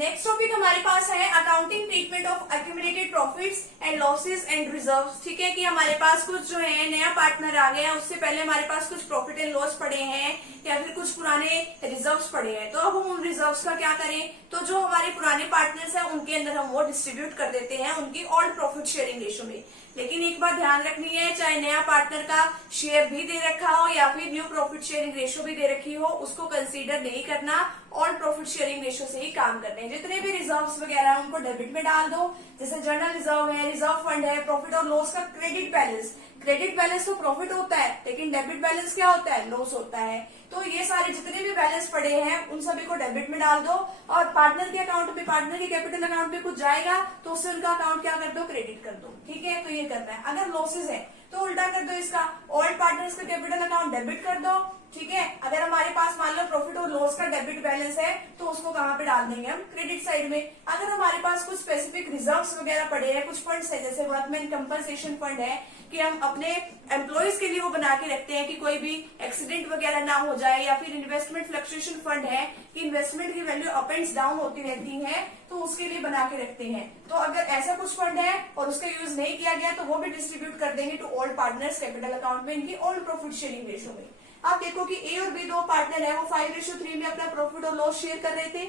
Next topic हमारे पास है accounting treatment of accumulated profits and losses and reserves. ठीक है कि हमारे पास कुछ जो है नया पार्टनर आ गया, उससे पहले हमारे पास कुछ प्रॉफिट एंड लॉस पड़े हैं या फिर कुछ पुराने रिजर्व्स पड़े हैं। तो अब हम उन रिजर्व्स का क्या करें, तो जो हमारे पुराने पार्टनर्स हैं उनके अंदर हम वो डिस्ट्रीब्यूट कर देते हैं उनकी ओल्ड प्रॉफिट शेयरिंग रेशो में। लेकिन एक बात ध्यान रखनी है, चाहे नया पार्टनर का शेयर भी दे रखा हो या फिर न्यू प्रॉफिट शेयरिंग रेशो भी दे रखी हो, उसको कंसीडर नहीं करना, ऑल प्रॉफिट शेयरिंग रेशो से ही काम करने हैं। जितने भी रिजर्व्स वगैरह हैं उनको डेबिट में डाल दो, जैसे जनरल रिजर्व है, रिजर्व फंड है, प्रॉफिट और लॉस का क्रेडिट बैलेंस। क्रेडिट बैलेंस तो प्रॉफिट होता है, लेकिन डेबिट बैलेंस क्या होता है, लॉस होता है। तो ये सारे जितने भी बैलेंस पड़े हैं उन सभी को डेबिट में डाल दो और पार्टनर के अकाउंट पे, पार्टनर के कैपिटल अकाउंट पे कुछ जाएगा तो उससे उनका अकाउंट क्या कर दो, क्रेडिट कर दो। ठीक है, तो ये करना है। अगर लॉसेज है तो उल्टा कर दो, इसका ओल्ड पार्टनर्स का कैपिटल अकाउंट डेबिट कर दो। ठीक है, अगर हमारे पास मान लो प्रॉफिट और लॉस का डेबिट बैलेंस है तो उसको कहाँ पे डाल देंगे हम, क्रेडिट साइड में। अगर हमारे पास कुछ स्पेसिफिक रिजर्व्स वगैरह पड़े हैं, कुछ फंड्स है जैसे वर्कमैन कंपनसेशन फंड है कि हम अपने एम्प्लॉयज के लिए वो बना के रखते हैं कि कोई भी एक्सीडेंट वगैरह ना हो जाए, या फिर इन्वेस्टमेंट फ्लक्चुएशन फंड है कि इन्वेस्टमेंट की वैल्यू अप एंड डाउन होती रहती है, तो उसके लिए बना के रखते हैं। तो अगर ऐसा कुछ फंड है और उसका यूज नहीं किया गया तो वो भी डिस्ट्रीब्यूट कर देंगे to all partners capital account में, इनकी ओल्ड प्रॉफिट शेयरिंग रेशो में। आप देखो कि ए और बी दो पार्टनर है, वो 5:3 में अपना प्रॉफिट और लॉस शेयर कर रहे थे।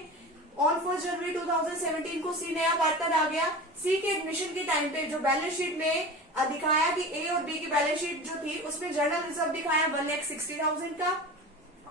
ऑन 1 जनवरी 2017 को सी नया पार्टनर आ गया। सी के एडमिशन के टाइम पे जो बैलेंस शीट में दिखाया कि ए और बी की बैलेंस शीट जो थी उसमें जनरल रिजर्व दिखाया 1,60,000 का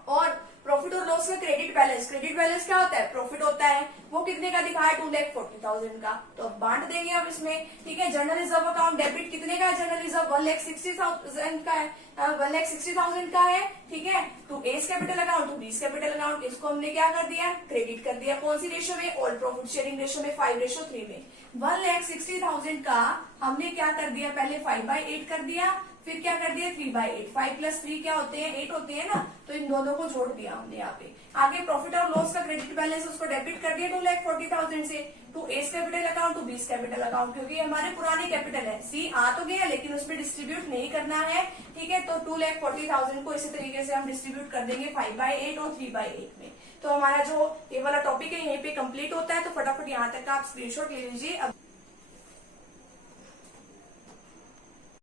और प्रॉफिट और लॉस का क्रेडिट बैलेंस, क्रेडिट बैलेंस क्या होता है, प्रॉफिट होता है, वो कितने का दिखाया 2,40,000 का। तो अब बांट देंगे अब इसमें। ठीक है, जनरल रिजर्व अकाउंट डेबिट कितने का है, जनरल रिजर्व 1,60,000 का है, 1,60,000 का है। ठीक है, to A's capital account, to B's capital account, इसको हमने क्या कर दिया, क्रेडिट कर दिया। कौन सी रेशो में, ऑल प्रॉफिट शेयरिंग रेशो में 5:3 में। 1,60,000 का हमने क्या कर दिया, पहले 5/8 कर दिया, फिर क्या कर दिया 3/8। 5 + 3 क्या होते हैं, 8 होते हैं ना, तो इन दोनों को जोड़ दिया हमने यहाँ पे। आगे प्रॉफिट और लॉस का क्रेडिट बैलेंस उसको डेबिट कर दिया 2,40,000 से to A's capital account, to B's capital account, क्योंकि हमारे पुराने कैपिटल है। सी आ तो गया लेकिन उसमें डिस्ट्रीब्यूट नहीं करना है। ठीक है, तो 2,40,000 को इसी तरीके से हम डिस्ट्रीब्यूट कर देंगे 5/8 और 3/8 में। तो हमारा जो ये वाला टॉपिक है यहीं पे कंप्लीट होता है। तो फटाफट यहाँ तक का आप स्क्रीनशॉट ले लीजिए। अब